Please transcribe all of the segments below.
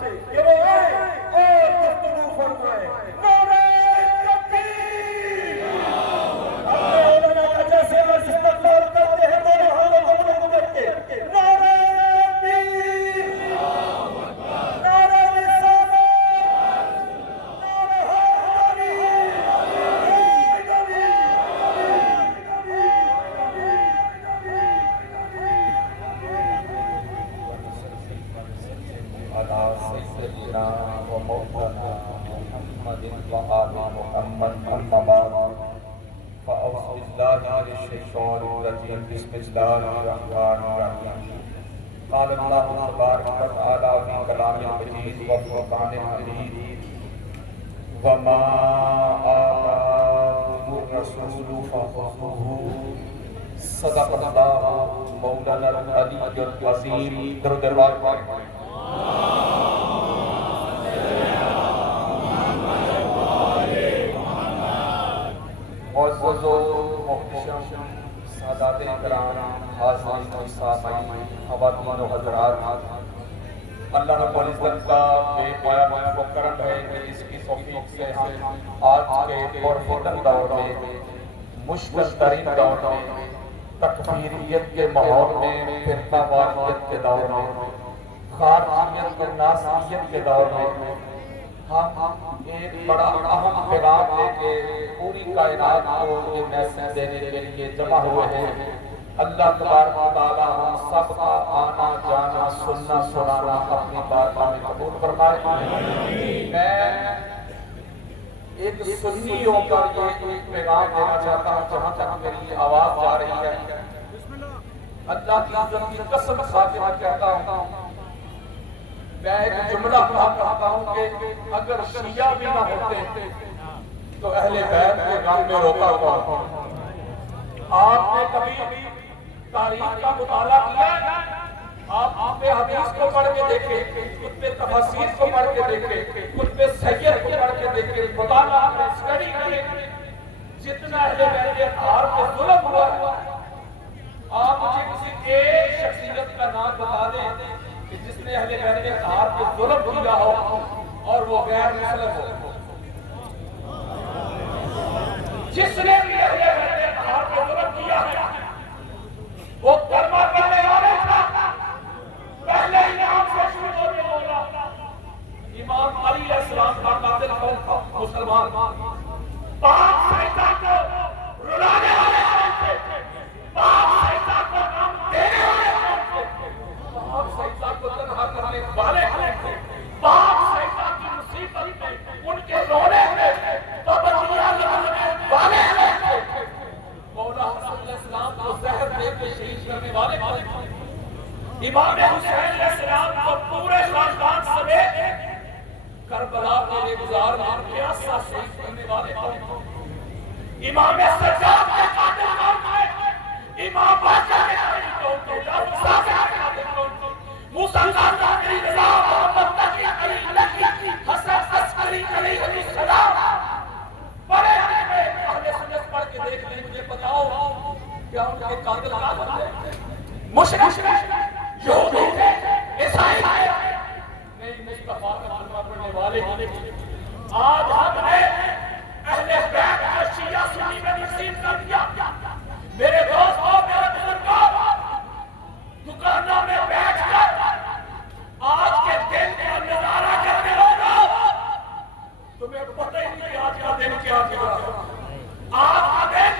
کہ وہ آئے اور گفتگو فرمائے۔ نعرہ تکبیر! اپنے علماء کا جیسے آج استقبال کرتے ہیں دونوں ہاتھوں کو بلند کر کے، نعرہ تکبیر! نعرہ رسالت! نعرہ حیدری! حیدری! على سيدنا ومولانا محمد وآل محمد أما بعد فأعوذ بالله من الشيطان الرجيم بسم الله الرحمن الرحيم قال الله تبارك وتعالى في كلام المجيد وفرقان الحميد وما آتاكم الرسول فخذوه صدق الله مولانا العلي العظيم درود پاک معزز و محترم سادات کرام، حاضرین و سامعین، خواتین و حضرات، اللہ رب العزت کا بے پایہ کرم ہے کہ اس کی توفیق سے ہم آج کے پرفتن دور میں، مشکل ترین دور میں، تکفیریت کے ماحول میں، فرقہ واریت کے دور میں، خارجیت اور ناسیت کے دور میں ہم ایک بڑا اہم پیغام لے کے پوری کائنات کو یہ میسج دینے کے لیے جمع ہوئے ہیں۔ اللہ تبارک و تعالی ہم سب کا آنا جانا سننا سنانا اپنی بارگاہ میں قبول فرمائے۔ میں ایک سنی ہو کر یہ ایک پیغام دینا چاہتا ہوں جہاں تک میری آواز جا رہی ہے۔ اللہ کی عزت کی قسم کھا کے میں کہتا ہوں، میں ایک جملہ کہتا ہوں کہ اگر شیعہ بھی نہ ہوتے تو اہل بیت کے غم میں روتا کون؟ آپ نے کبھی تاریخ کا مطالعہ کیا ہے؟ آپ کتب حدیث کو پڑھ کے دیکھیں، کتب تفاسیر کو پڑھ کے دیکھیں، کتب سیر کو پڑھ کے دیکھیں، مطالعہ میں اسٹڈی کریں، جتنا اہل بیت اتحار پہ ظلم ہوا ہے۔ آپ مجھے کسی ایک شخصیت کا نام بتا دیں کہ جس نے اہل بیت اتحار پہ ظلم کیا ہو اور وہ غیر مسلم ہو۔ جس نے بھی اہل بیت اتحار پہ ظلم کیا ہے وہ کلمہ پڑھنے والے تھا، پہلے امام سے شروع ہو کے بولا۔ امام علی علیہ السلام کا قاتل کون تھا؟ مسلمان۔ پاک سجدہ کو رلانے والے کون تھے؟ پاک سجدہ کو نام دینے والے کون تھے؟ پاک سجدہ کو تنہا کرنے والے کون تھے؟ پاک سجدہ کی مصیبت میں ان کے رونے میں پابندیاں لگانے والے کون تھے؟ مولا حسن علیہ السلام کو زہر دے کے شہید کرنے والے کون تھے؟ امام حسین علیہ السلام کو پورے خاندان سمیت کربلا کے لیے گزار مار کے آسا شہید کرنے والے کون تھے؟ امام سجاد کے قاتل کون تھے؟ امام باقر کے قاتل کون تھے؟ موسیٰ کے قاتل کون تھے؟ موسیٰ کا میری رضا محمد تقی علی علیہ حسن عسکری علیہ السلام بڑے علیہ اہل سنت پڑھ کے دیکھ لیں، مجھے بتاؤ کیا ان کے قاتل کافر تھے؟ مشرک یہودی تھے؟ عیسائی تھے؟ نہیں، مصطفیٰ کا کلمہ پڑھنے والے تھے۔ آج ہم نے اہل بیت کو شیعہ سنی میں تقسیم کر دیا۔ میرے دوستوں، میرے بزرگوں، دکانوں میں بیٹھ کر آج کے دن کا نظارہ کرنے ہوگا، تمہیں پتہ ہی نہیں کہ آج کا دن کیا گزرا۔ آج کا دن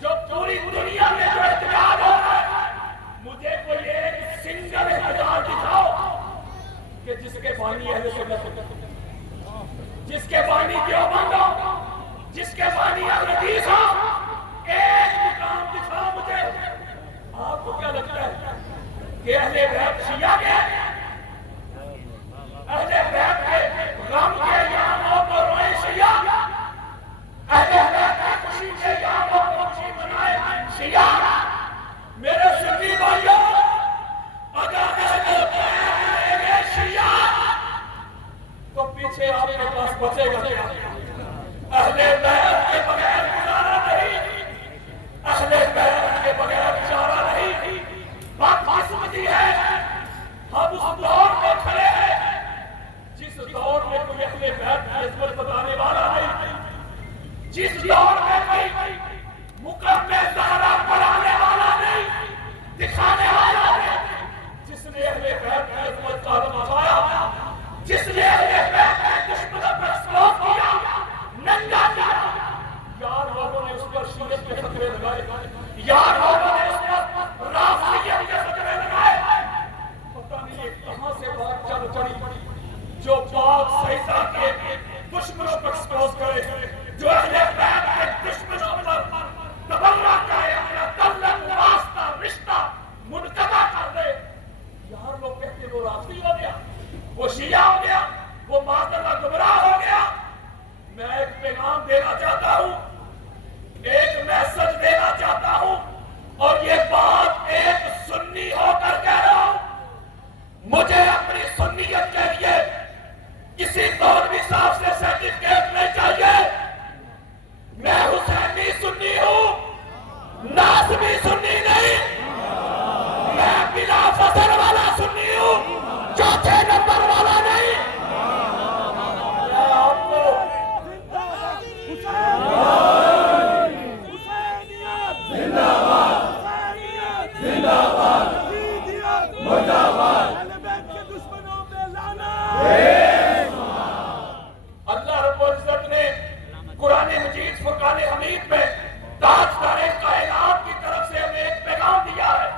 جو پوری دنیا میں جو احتجاج ہو رہا ہے، مجھے کوئی ایک سنگل احتجاج دکھاؤ کہ جس کے بانی اہل سنت ہو، جس کے بانی دیوبند ہو، جس کے بانی اہل حدیث ہو، ایک مقام دکھاؤ مجھے۔ آپ کو کیا لگتا ہے کہ اہل بیت شیعہ کے اہل بیت کے غم کے یاموں کو روئے شیعہ، اہل بیت کے خوشی کے یاموں کو خوشی منائے شیعہ؟ میرے سنی بھائیوں، اگر اہل بیت شیعہ تو پیچھے آپ کے پاس بچے گا کیا؟ اہل بیت کے بغیر گزارا نہیں، اہل بیت کے بغیر چارہ نہیں۔ بات سمجھی ہے؟ ہم اس دور میں کھڑے ہیں عظمت بتانے والا نہیں، جس دور میں کوئی مقام زہرا پڑھانے والا نہیں، دکھانے والا نہیں، جس نے اہل بیت کی عظمت کا دکھایا، جس نے اہل بیت کے دشمنوں پر ایکسپوز کیا، ننگا کیا، یار لوگوں نے اس پر شیعت کے خطرے لگائے، یار لوگوں نے اس پر رافضیت کے خطرے لگائے، پتہ نہیں یہ کہاں سے بات چل پڑی جو پاک سیدہ کے دشمنوں پر ایکسپوز کرے، جو اہل بیت کے دشمنوں پر تبرہ کرے، اپنا تعلق واسطہ رشتہ منقطع کر دے، یار لوگ کہتے ہیں وہ رافضی ہو گیا، وہ شیعہ ہو گیا، وہ معذرہ گمراہ ہو گیا۔ میں ایک پیغام دینا چاہتا ہوں، ایک میسج دینا چاہتا ہوں، اور یہ بات ایک سنی ہو کر کہہ رہا ہوں، مجھے اپنی سنیت کے لیے کسی مولوی صاحب سے سرٹیفکیٹ نہیں چاہیے، میں حسینی سنی ہوں، ناظمی سنی نہیں، میں بلا فصل والا سنی ہوں، چوتھے نمبر والا نہیں۔ میں آپ کو اللہ رب العزت نے قرآن مجید فرقان حمید میں تاجدار کائنات کی طرف سے ہمیں ایک پیغام دیا ہے،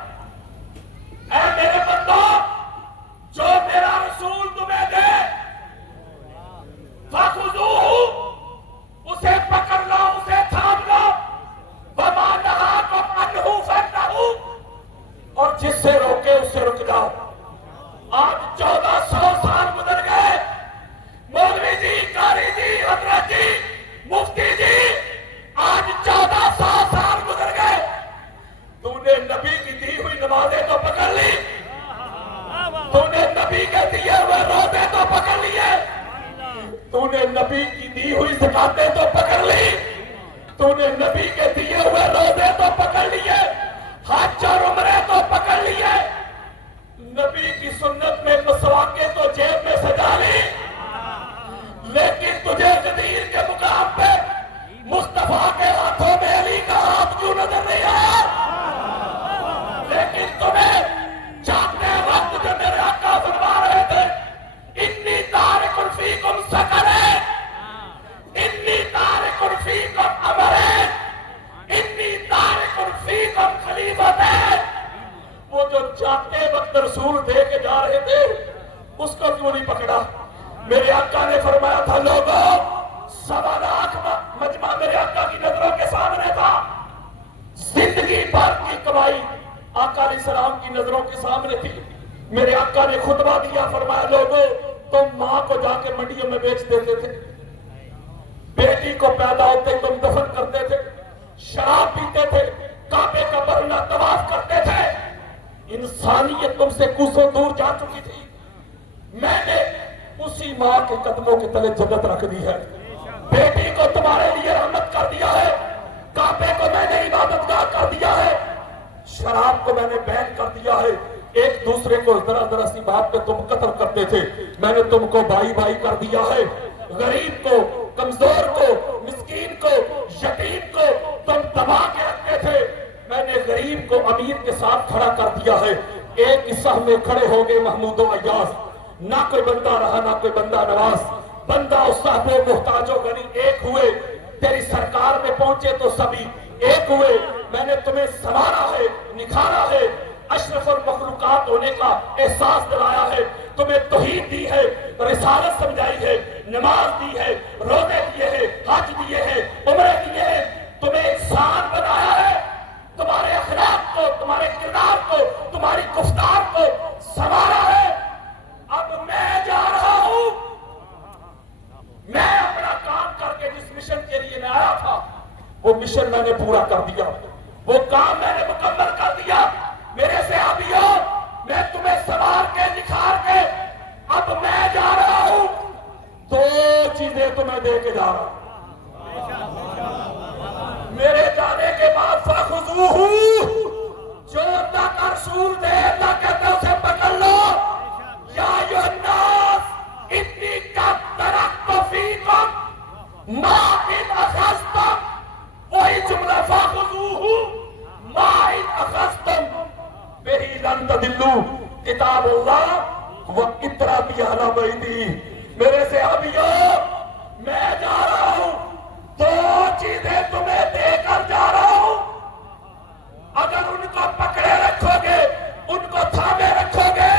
اے میرے بندو، جو میرا رسول تمہیں دے فَخُذُوهُ، اسے پکڑ لو، اسے تھام لو، وَمَا نَهَاكُمْ عَنْهُ فَانْتَهُوا، اور جس سے روکے اس سے رک جاؤ۔ آج 1400 سال گزر گئے، مولوی جی، قاری جی، حضرت جی، مفتی جی، آج 1400 سال گزر گئے، تو نے نبی کی دی ہوئی نمازیں تو پکڑ لی، تو نے نبی کے دیے ہوئے روزے تو پکڑ لیے، تو نے نبی کی دی ہوئی زکاتیں تو پکڑ لی، تو نے نبی کے دیے ہوئے روزے تو پکڑ لیے، حج اور عمرے تو پکڑ لیے، نبی کی سنت میں مسواکیں تو جیب میں سجا لی، لیکن تجھے غدیر کے مقام پہ مصطفیٰ کے ہاتھوں میں علی کا ہاتھ کیوں نظر نہیں آیا؟ لیکن تمہیں جاگتے وقت جو میرے آقا فرما رہے تھے، انی تارک فیکم ثقلین، انی تارک فیکم امرین، انی تارک فیکم خلیفتین، وہ جو جاتے وقت رسول دے کے جا رہے تھے اس کو کیوں نہیں پکڑا؟ میرے آقا نے فرمایا تھا، لوگوں، 1.25 لاکھ مجمع میرے آقا کی نظروں کے سامنے تھا، زندگی بھر کی کمائی آقا علیہ السلام کی نظروں کے سامنے تھی، میرے آقا نے خطبہ دیا، فرمایا لوگوں، تم ماں کو جا کے منڈیوں میں بیچ دیتے تھے، بیٹی کو پیدا ہوتے تم دفن کرتے تھے، شراب پیتے تھے، کعبے کا مرنا طواف کرتے تھے، انسانیت تم سے کوسوں دور جا چکی تھی، میں نے اسی ماں کے قدموں کے تلے جنت رکھ دی ہے، بیٹی کو تمہارے لیے رحمت کر دیا ہے، کعبے کو میں نے عبادت گاہ کر دیا ہے، شراب کو میں نے بین کر دیا ہے، ایک دوسرے کو ذرا سی بات پہ تم قتل کرتے تھے، میں نے تم کو بھائی بھائی کر دیا ہے، غریب کو، کمزور کو، مسکین کو، یتیم کو تم دبا کے رکھتے تھے، میں نے غریب کو امیر کے ساتھ کھڑا کر دیا ہے، ایک حصہ میں کھڑے ہو گئے محمود و ایاز، نہ کوئی بندہ رہا نہ کوئی بندہ نواز، بندہ اور صاحب و محتاج و غنی ایک ہوئے، تیری سرکار میں پہنچے تو سبھی ایک ہوئے، میں نے تمہیں سنوارا ہے، نکھارا ہے، اشرف المخلوقات ہونے کا احساس دلایا ہے، تمہیں توحید دی ہے، رسالت سمجھائی ہے، نماز دی ہے، روزے دیے ہیں، حج دیے ہیں، عمرے دیے ہیں، تمہیں انسان بنایا ہے، تمہارے اخلاق کو، تمہارے کردار کو، تمہاری گفتار کو سنوارا ہے۔ اب میں جا رہا ہوں، میں اپنا کام کر کے جس مشن کے لیے میں آیا تھا وہ مشن میں نے پورا کر دیا، وہ کام میں نے مکمل کر دیا، میرے صحابیوں، میں تمہیں سوار کے نکھار کے اب میں جا رہا ہوں، 2 چیزیں تمہیں دے کے جا رہا ہوں، میرے جانے کے بعد فَخُذُوهُ، جو تک رسول دے اللہ کہتے اسے پکڑ لو، یا ایھا الناس انی قد ترکت فیکم یا بیدی، میرے صحابیوں میں جا رہا ہوں، دو چیزیں تمہیں دے کر جا رہا ہوں، اگر ان کو پکڑے رکھو گے، ان کو تھامے رکھو گے،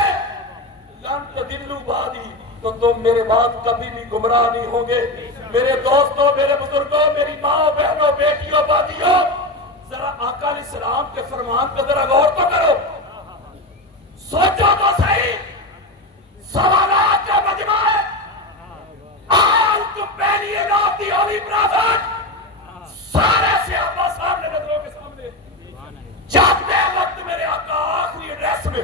لن تضلوا بعدی، تو تم میرے بعد کبھی بھی گمراہ نہیں ہوں گے۔ میرے دوستوں، میرے بزرگوں، میری ماں بہنوں، بیٹیوں، بادیوں، ذرا آقا علیہ السلام کے فرمان پہ ذرا غور تو کرو، سوچو تو صحیح، سوالات کا مجمع ہے۔ تم پہلی ناف دی ہولی پرافٹ، سارے صحابہ سامنے نظروں کے سامنے جاتے وقت میرے آقا آخری ایڈریس میں،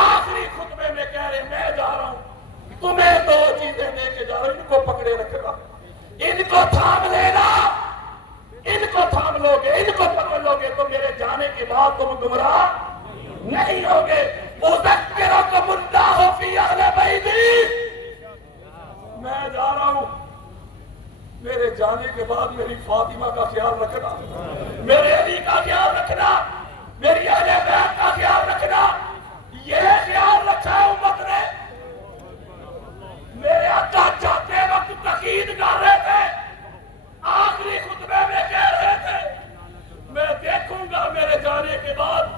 آخری خطبے میں کہہ رہے میں جا رہا ہوں، تمہیں دو چیزیں دے کے جا رہا ہوں، ان کو پکڑے رکھنا، ان کو تھام لینا، ان کو تھام لو گے، ان کو پکڑ لو گے تو میرے جانے کے بعد تم گمراہ نہیں ہوگے۔ اذکرکم اللہ فی اہل بیتی، میں جا رہا ہوں، میرے جانے کے بعد میری فاطمہ کا خیال رکھنا، میرے علی کا خیال رکھنا، میری اہل بیت کا خیال رکھنا۔ یہ خیال رکھا ہے امت نے۔ میرے آقا جاتے وقت تاکید کر رہے تھے، آخری خطبے میں کہہ رہے تھے میں دیکھوں گا میرے جانے کے بعد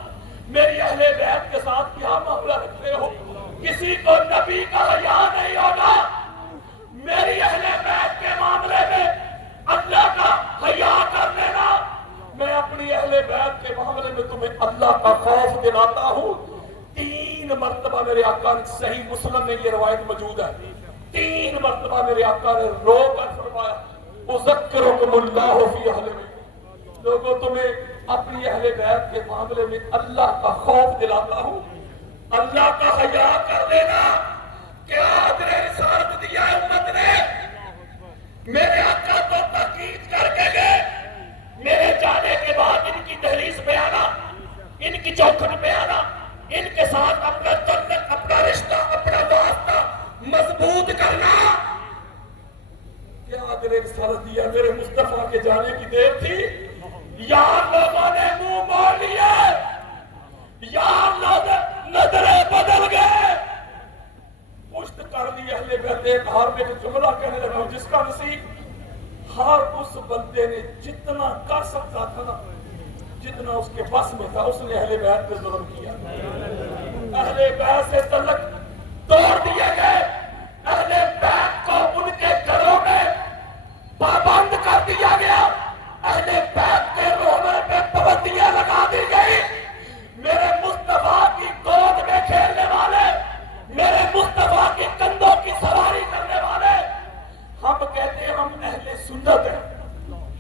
میری اہل بیت کے ساتھ کیا معاملہ رکھتے ہو، کسی کو نبی کا حیا نہیں ہوگا، میری اہل بیت کے معاملے میں اللہ کا حیا کر لینا، میں اپنی اہل بیت کے معاملے میں تمہیں اللہ کا خوف دلاتا ہوں۔ 3 مرتبہ میرے آقا نے، صحیح مسلم میں یہ روایت موجود ہے، 3 مرتبہ میرے آقا نے رو کر فرمایا اذکرکم اللہ فی اہل بیتی، لوگوں تمہیں اپنی اہل بیت کے معاملے میں اللہ کا خوف دلاتا ہوں، اللہ کا حیا کر لینا۔ کیا ادھر رسالت دیا ہے امت نے؟ میرے آقا تو تاکید کر کے گئے، میرے جانے کے بعد ان کی دہلیز پہ آنا، ان کی چوکھٹ پہ آنا، ان کے ساتھ اپنا تعلق، اپنا رشتہ، اپنا واسطہ مضبوط کرنا۔ کیا ادھر رسالت دیا؟ میرے مصطفیٰ کے جانے کی دیر تھی، یار لوگوں نے منہ موڑ لیے، یار لوگ نظریں بدل گئے، پشت کر دی اہل بیت۔ ایک ہار میں جو جملہ کہنے لگا ہوں، جس کا نصیب ہر اس بندے نے جتنا کر سکتا تھا نا، جتنا اس کے بس میں تھا، اس نے اہل بیت پہ ظلم کیا، اہل بیت سے تعلق توڑ دیے گئے، اہل بیت کو ان کے گھروں میں پابند کر دیا گیا، اہل بیت کے روزے پہ پابندیاں لگا دی گئی۔ میرے مصطفیٰ کی گود میں کھیلنے والے، میرے مصطفیٰ کے کندھوں کی سواری کرنے والے، ہم کہتے ہیں ہم اہل سنت ہیں۔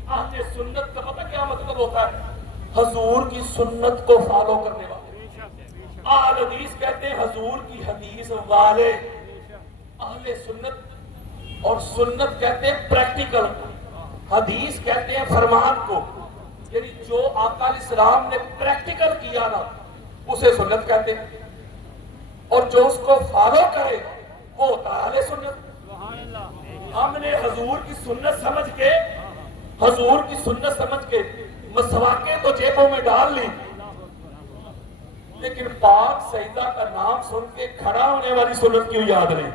اہل سنت کا پتہ کیا مطلب ہوتا ہے؟ حضور کی سنت کو فالو کرنے والے۔ اہل حدیث کہتے ہیں حضور کی حدیث والے، اہل سنت، اور سنت کہتے ہیں پریکٹیکل، حدیث کہتے ہیں فرمان کو، یعنی جو آقا علیہ السلام نے پریکٹیکل کیا نا اسے سنت کہتے ہیں، اور جو اس کو فالو کرے وہ ہوتا ہے اہل سنت۔ ہم نے حضور کی سنت سمجھ کے، حضور کی سنت سمجھ کے مسواکیں تو جیبوں میں ڈال لی، لیکن پاک سیدہ کا نام سن کے کھڑا ہونے والی سنت کیوں یاد نہیں؟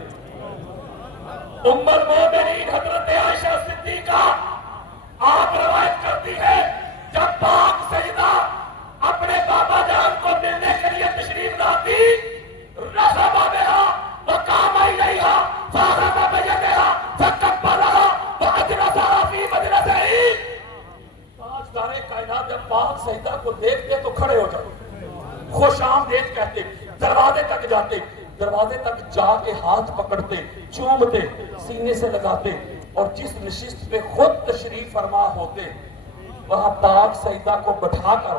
ام المومنین حضرت عائشہ صدیقہ آپ روایت کرتی ہے، جب پاک سیدہ اپنے بابا جان کو ملنے کے لیے تشریف لاتی، رحب بہا وقام الیہا فاخذ بیدہا فقبلہا واجلسہا فی مجلسہ۔ تاجدار کائنات جب پاک سیدہ کو دیکھتے تو کھڑے ہو جاتے، خوش آمدید کہتے، دروازے تک جاتے، دروازے تک جا کے ہاتھ پکڑتے، چومتے، سینے سے لگاتے، اور جس نشست پہ خود تشریف فرما ہوتے وہاں پاک سیدہ کو بٹھا کر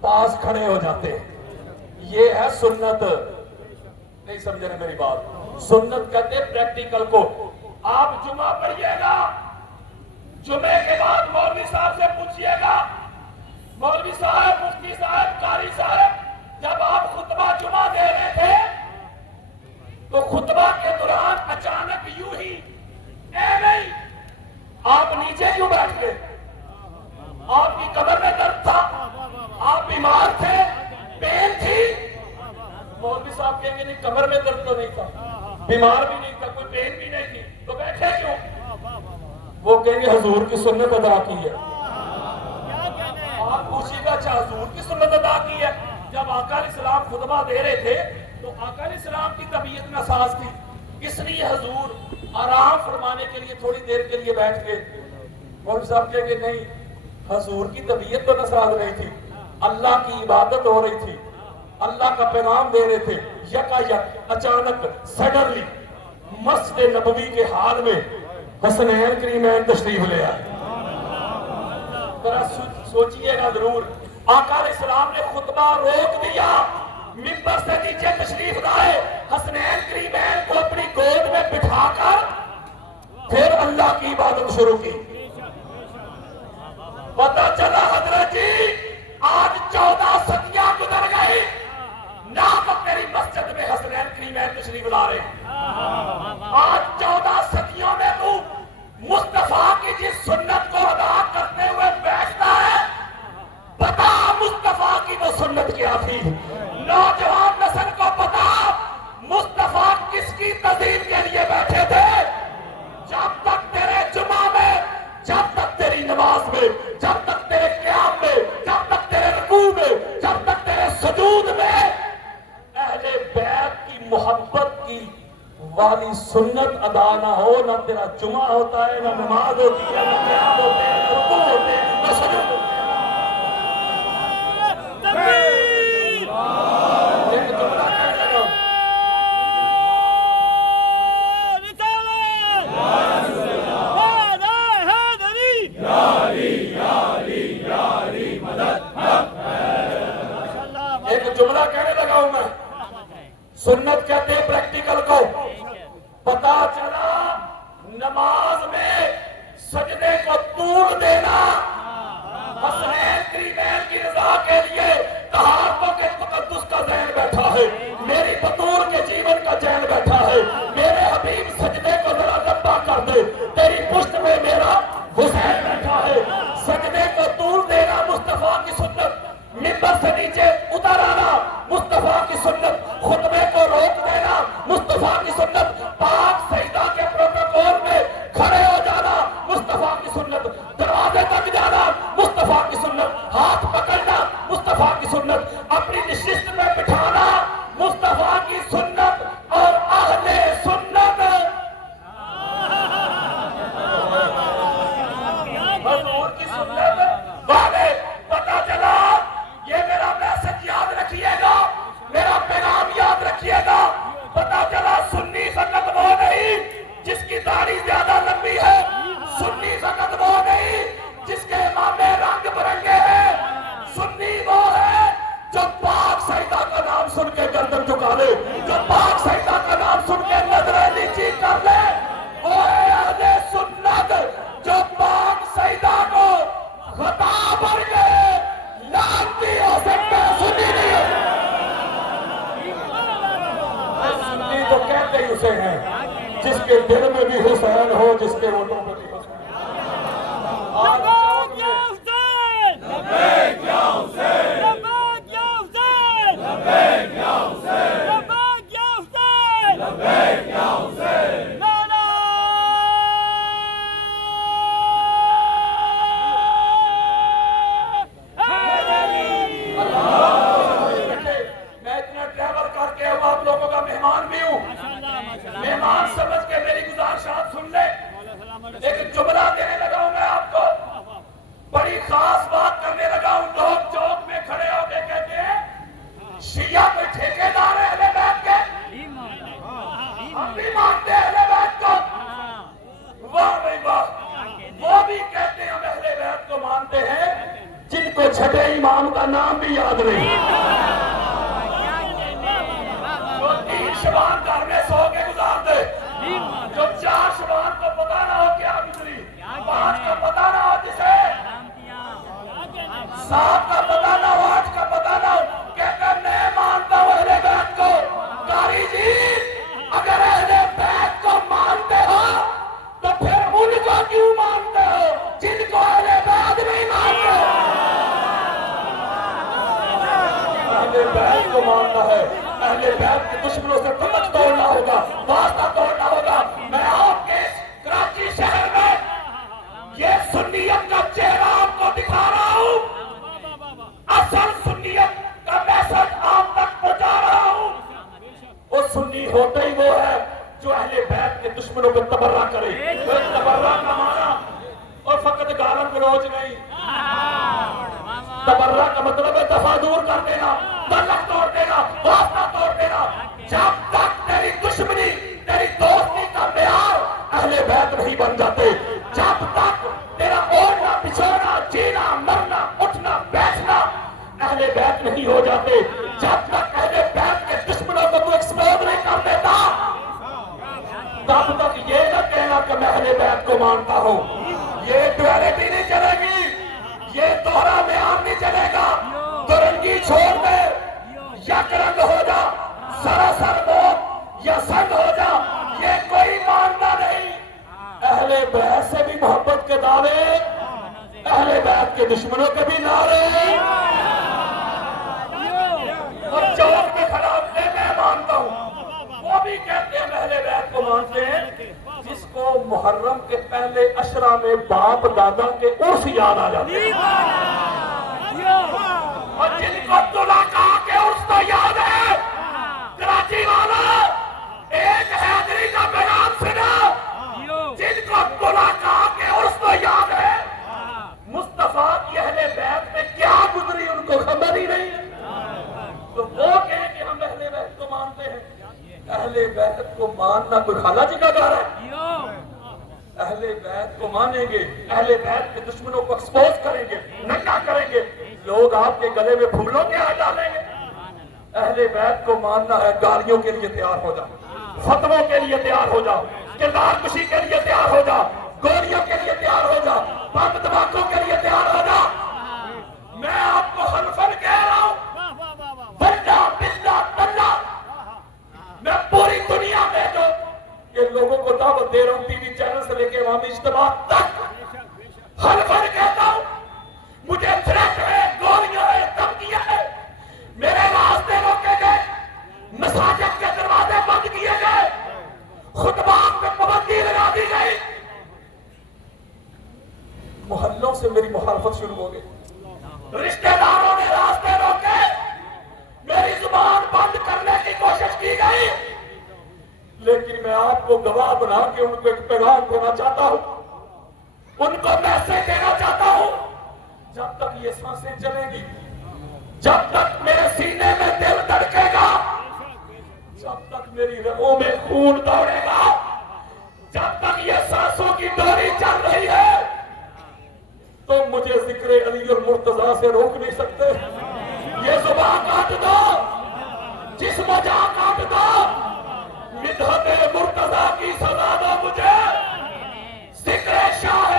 پاس کھڑے ہو جاتے۔ یہ ہے سنت۔ نہیں سمجھ رہے میری بات؟ سنت کہتے ہیں پریکٹیکل کو۔ آپ جمعہ پڑھیے گا، جمعے کے بعد مولوی صاحب سے پوچھئے گا، مولوی صاحب، مفتی صاحب، قاری صاحب، جب آپ خطبہ جمعہ دے رہے تھے تو خطبہ کے دوران اچانک یوں ہی اے نہیں آپ نیچے کیوں بیٹھ گئے؟ آپ کی کمر میں درد تھا، آپ بیمار تھے، پین تھی؟ مولوی صاحب کہیں گے نہیں، کمر میں درد تو نہیں تھا، بیمار بھی نہیں تھا، کوئی پین بھی نہیں تھی، تو بیٹھے کیوں؟ وہ کہیں گے حضور کی سنت ادا کی ہے۔ آپ پوچھیے گا اچھا حضور کی سنت ادا کی ہے؟ جب آقا علیہ السلام خطبہ دے رہے تھے تو آقا علیہ السلام کی طبیعت ناساز تھی، اس لیے حضور آرام فرمانے کے لیے تھوڑی دیر کے لیے بیٹھ گئے۔ مولوی صاحب کہیں گے نہیں، حضور کی طبیعت تو ناساز نہیں تھی، اللہ کی عبادت ہو رہی تھی، اللہ کا پیغام دے رہے تھے، یکایک اچانک سڈنلی مسجد نبوی کے حال میں حسنین کریمین تشریف لے آئے۔ ذرا سوچئے گا ضرور، آقا علیہ السلام نے خطبہ روک دیا، ممبر سے نیچے تشریف لائے، حسنین کریمین کو اپنی گود میں بٹھا کر پھر اللہ کی عبادت شروع کی۔ پتہ چلا حضرت جی آج 14 صدیاں گزر گئی، نہ تک تیری مسجد میں حسنین کریمین تشریف لا رہے ہیں۔ آج 14 صدیوں میں تو مصطفیٰ کی جس سنت کو ادا کرتے ہوئے بیٹھتا ہے، پتا مصطفیٰ کی وہ سنت کیا تھی؟ نوجوان نسل کو پتا مصطفیٰ کس کی تذہین کے لیے بیٹھے تھے؟ جب تک تیرے جمعہ میں، جب تک تیری نماز میں، جب تک تیرے قیام میں، جب تک تیرے رکوع میں، جب تک تیرے سجود میں اہل بیت کی محبت کی والی سنت ادا نہ ہو، نہ تیرا جمعہ ہوتا ہے، نہ نماز ہوتی ہے، نہ قیام ہوتے ہیں، نہ رکوع ہوتے ہیں، نہ سجود ہوتے ہیں۔ ایک جملہ کہنے لگا ہوں، ایک جملہ کہنے لگا ہوں میں، سنت کہتے ہیں پریکٹیکل کو۔ پتا چلا نماز میں سجدے کو طول دینا حسنین کریمین کی رضا کے لیے طہارتوں کے تقدس کا ذہن بیٹھا ہے، میری بطول کے جیون کا ذہن بیٹھا ہے، میرے حبیب سجدے کو ذرا لمبا کر دے، تیری پشت میں میرا حسین بیٹھا ہے۔ سجدے کو طول دینا مصطفیٰ کی سنت، ممبر سے نیچے اتر آنا مصطفیٰ کی سنت، خطبے کو روک دینا مصطفیٰ کی سنت، پاک سجدہ کے پروٹوکول میں کھڑے ہو جانا مصطفیٰ کی سنت، دروازے تک جانا مصطفیٰ کی سنت، ہاتھ پکڑنا مصطفیٰ کی سنت، اپنی نشست میں بٹھانا مصطفیٰ کی سنت اور اہل سنت حضور کی سنت والے۔ پتا چلا یہ میرا میسج یاد رکھیے گا، میرا پیغام یاد رکھیے گا۔ پتا چلا سنی فقط وہ نہیں جس کی داڑھی زیادہ لمبی ہے، سنی فقط وہ نہیں جس کے امامے رنگ برنگے ہیں، سنی وہ ہے جو پاک سجدہ کا نام سن کے گردن جھکا لے، جو پاک سجدہ کا نام سن کے نظریں نیچی کر لے، وہ ہے اہل سنت جو پاک سجدہ کو خطا بھر گئے لعنتی ہو سکتا ہے، سنی نہیں ہو سکتا۔ سنی تو کہتے ہی اسے ہیں جس کے دل میں بھی حسین ہو، جس کے ہونٹوں میں بھی حسین۔ میں اتنا ٹریول کر کے آپ لوگوں کا مہمان بھی ہوں، مہمان سمجھ کے میری گزارشات سن لے۔ ایک جملہ دینے لگا ہوں میں آپ کو، بڑی خاص بات کرنے لگا ہوں۔ لوگ چوک میں کھڑے ہو کے کہتے ہیں شیعہ کوئی ٹھیکیدار ہے اہل بیت کے، ہم بھی مانتے ہیں اہل بیت کو۔ واہ بھائی واہ، وہ بھی کہتے ہیں ہم اہل بیت کو مانتے ہیں جن کو چھٹے امام کا نام بھی یاد نہیں، جو 3 شبان گھر میں سو کے گزار دے، جو 4 شبان کو پتا نہ ہو کیا گزری، 5 کا پتا نہ ہو جسے، 7 کا پتا نہ ہو، 8 کا پتا نہ ہو، کہتا ہے میں مانتا ہوں اہل بیت کو۔ قاری جی اگر اہل بیت کو مانتے ہو تو پھر ان کو کیوں مانتے ہو جن کو اہل بیت نہیں مانتے؟ اہل بیت کو مانتا ہے، اہل بیت کے دشمنوں سے تمکتا ہوتا ہی وہ ہے جو اہل بیت کے دشمنوں پہ تبرہ کرے. تبرہ کا معنی اور فقط گالاں گلوچ نہیں. تبرہ کا مطلب ہے دفع دور کر دینا, تعلق توڑ دینا, واسطہ توڑ دینا. جب تک تیری دشمنی تیری دوستی کا معیار اہل بیت نہیں بن جاتے, جب تک تیرا اوڑھنا بچھونا جینا مرنا اٹھنا بیٹھنا اہل بیت نہیں ہو جاتے, جب تک اہل بیت کے دشمنوں کو تو ایکسپوز نہیں کر دیتا, تب تک یہ نہ کہنا کہ میں اہل بیت کو مانتا ہوں. یہ ڈویلٹی نہیں چلے گی, یہ دوہرا معیار نہیں چلے گا. دورنگی چھوڑ دے, یک رنگ ہو جا, سراسر موت یا سنگ ہو جا, یہ کوئی ماننا نہیں. اہل بیت سے بھی محبت کے دعوے, اہل بیت کے دشمنوں کے بھی نعرے. اور چوک میں کھڑا ہوتے میں مانتا ہوں, وہ بھی کہتے ہیں اہل بیت کو مانتے ہیں جس کو محرم کے پہلے عشرہ میں باپ دادا کے عرس یاد آ جاتے ہیں, اور جن کو طلاقہ کے عرس تو یاد ہے. کراچی والا ایک حیدری کا پیغام سنا, جن کو طلاقہ کے عرس تو یاد ہے, مصطفیٰ کی اہل بیت میں کیا گزری ان کو خبر ہی نہیں ہے. تو وہ کہیں کہ ہم اہل بیت کو مانتے ہیں. اہل بیت کو ماننا کوئی خالہ جی کا گھر ہے؟ اہل بیت کو مانیں گے, اہل بیت کے دشمنوں کو ایکسپوز کریں گے, ننگا کریں گے, لوگ آپ کے گلے میں پھولوں کے ہاتھ ڈالیں گے. اہل بیت کو ماننا ہے گالیوں کے لیے تیار ہو جاؤ, فتووں کے لیے تیار ہو جاؤ, کردار کشی کے لیے تیار ہو جاؤ, گولیوں کے لیے تیار ہو جاؤ, بم دھماکوں کے لیے تیار ہو جاؤ. میں آپ کو حلفاً کہہ رہا ہوں, واللہ باللہ تاللہ, میں پوری دنیا میں جو یہ لوگوں کو دعوت دے رہا ہوں, ٹی وی چینل سے لے کے عوامی اجتماع تک, حلفاً کہتا ہوں مجھے تھریٹ ہے, گولیاں ہیں, دھمکیاں ہیں, میرے راستے روکے گئے, مساجد کے دروازے بند کیے گئے, خطبات میں پابندی لگا دی گئی, محلوں سے میری مخالفت شروع ہو گئی, رشتہ داروں نے راستے روکے, میری زبان بند کرنے کی کوشش کی گئی. لیکن میں آپ کو گواہ بنا کے ان کو ایک پیغام دینا چاہتا ہوں, ان کو میسج دینا چاہتا ہوں. جب تک یہ سانسیں چلیں گی, جب تک میرے سینے میں دل دھڑکے گا, جب تک میری رگوں میں خون دوڑے گا, جب تک یہ سانسوں کی ڈوری چل رہی ہے, تو مجھے ذکر علی اور مرتضیٰ سے روک نہیں سکتے. یہ زبان کاٹ دو, جسم و جاں کاٹ دو, مدحت مرتضیٰ کی سزا دو مجھے. ذکر شاہ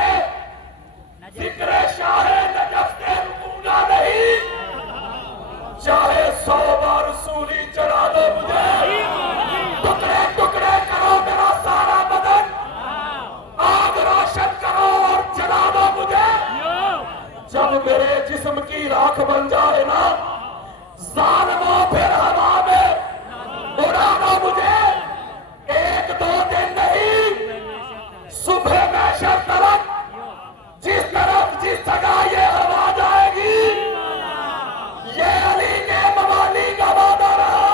نجف سے رکوں گا نہیں, چاہے 100 بار سولی چڑھا دو مجھے. ٹکڑے ٹکڑے کرو میرا سارا بدن, آگ روشن کرو اور جلا دو مجھے. جب میرے جسم کی راکھ بن جائے نا, ظالموں پھر ہوا میں اڑا دو مجھے. 1-2 دن نہیں, صبح محشر تک جس طرف جس جگہ یہ ہوا جائے گی, یہ علی کے موالی کا وعدہ رہا,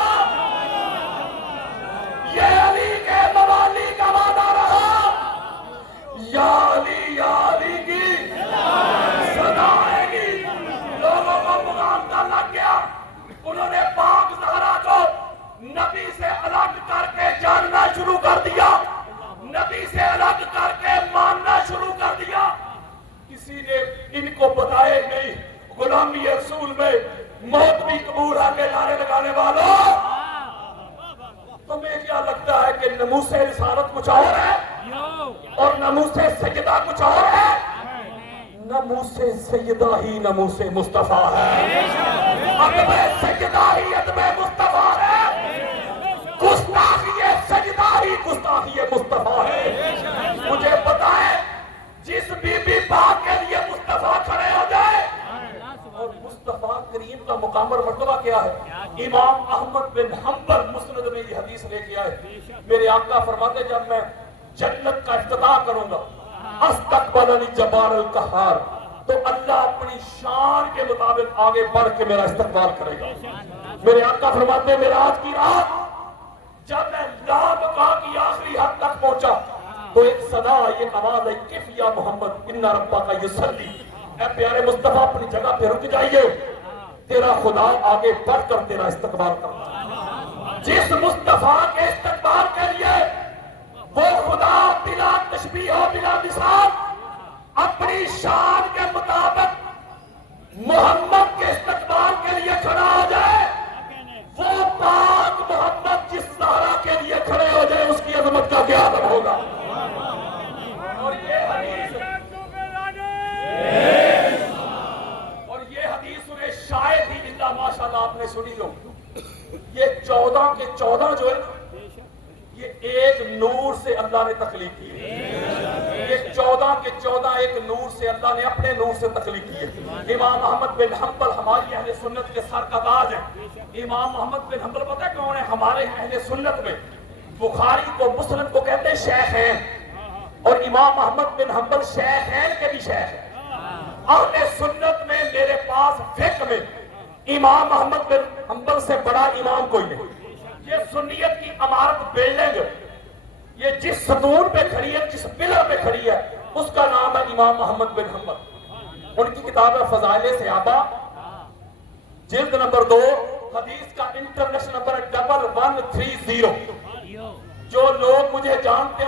یہ علی کے موالی کا وعدہ رہا. یا علی کی صدا آئے گی. لوگوں کو مغالطہ لگ گیا, انہوں نے پاک زہرا کو نبی سے الگ کر کے جاننا شروع کر دیا, نبی سے الگ کر کے ماننا شروع کر دیا. کسی نے ان کو بتائے نہیں, غلامی رسول میں موت بھی قبول ہے کے نعرے لگانے والوں. تمہیں کیا لگتا ہے کہ ناموس رسالت کچھ اور ہے اور ناموس سیدہ کچھ اور ہے؟ ناموس سیدہ ہی ناموس مصطفیٰ ہے, ادب سیدہ ہی ادب مصطفیٰ ہے, گستاخی سیدہ ہی گستاخی مصطفیٰ ہے. مجھے پتا ہے جس بی بی پاک کے لیے مصطفیٰ کھڑے ہو جائے, اور مصطفیٰ کریم کا مقام اور مرتبہ کیا ہے. امام احمد بن حنبل مسند میں یہ حدیث لے کے آئے, میرے آقا فرماتے جب میں جنت کا افتتاح کروں گا, استقبلنی جبار القہار, تو اللہ اپنی شان کے مطابق آگے بڑھ کے میرا استقبال کرے گا. میرے آقا فرماتے میراج کی رات جب میں لامکا کی آخری حد تک پہنچا تو ایک صدا آئی، ایک آواز آئی، کف یا محمد ان ربا کا یصلی، اے پیارے مصطفیٰ اپنی جگہ پہ رک جائیے، تیرا خدا آگے بڑھ کر تیرا استقبال کرتا ہے۔ جس مصطفیٰ کے استقبال کے لیے وہ خدا بلا تشبیہ و بلا مثال اپنی شان کے مطابق محمد کے استقبال کے لیے کھڑا ہو جائے، وہ پاک محمد جس زہرا کے لیے کھڑے ہو جائے اس کی عظمت کا کیا عدم ہوگا۔ اور یہ حدیث انہیں شاید ہی اللہ ماشاءاللہ آپ نے سنی ہو۔ یہ 14 کے 14 جو ہے یہ ایک نور سے اللہ نے تخلیق کی ہے۔ یہ 14 کے 14 ایک نور سے اللہ نے اپنے نور سے تخلیق کی ہے۔ امام احمد بن حنبل ہماری اہل سنت کے سر کا تاج ہے۔ امام احمد بن حنبل پتہ ہے کون ہے؟ ہمارے اہل سنت میں بخاری کو مسلم کو کہتے ہیں شیخین، اور امام احمد بن حنبل شیخین کے بھی شیخ ہیں۔ اہل سنت میں میرے پاس فقہ میں امام احمد بن حنبل سے بڑا امام کوئی نہیں۔ یہ سنیت کی عمارت بلڈنگ یہ جس ستون پہ کھڑی ہے، جس پلر پہ کھڑی ہے، اس کا نام ہے امام محمد بن حنبل۔ ان کی کتاب ہے فضائل صحابہ، جلد نمبر 2، حدیث کا انٹرنیشنل نمبر ہے 1130۔ جو لوگ مجھے جانتے ہیں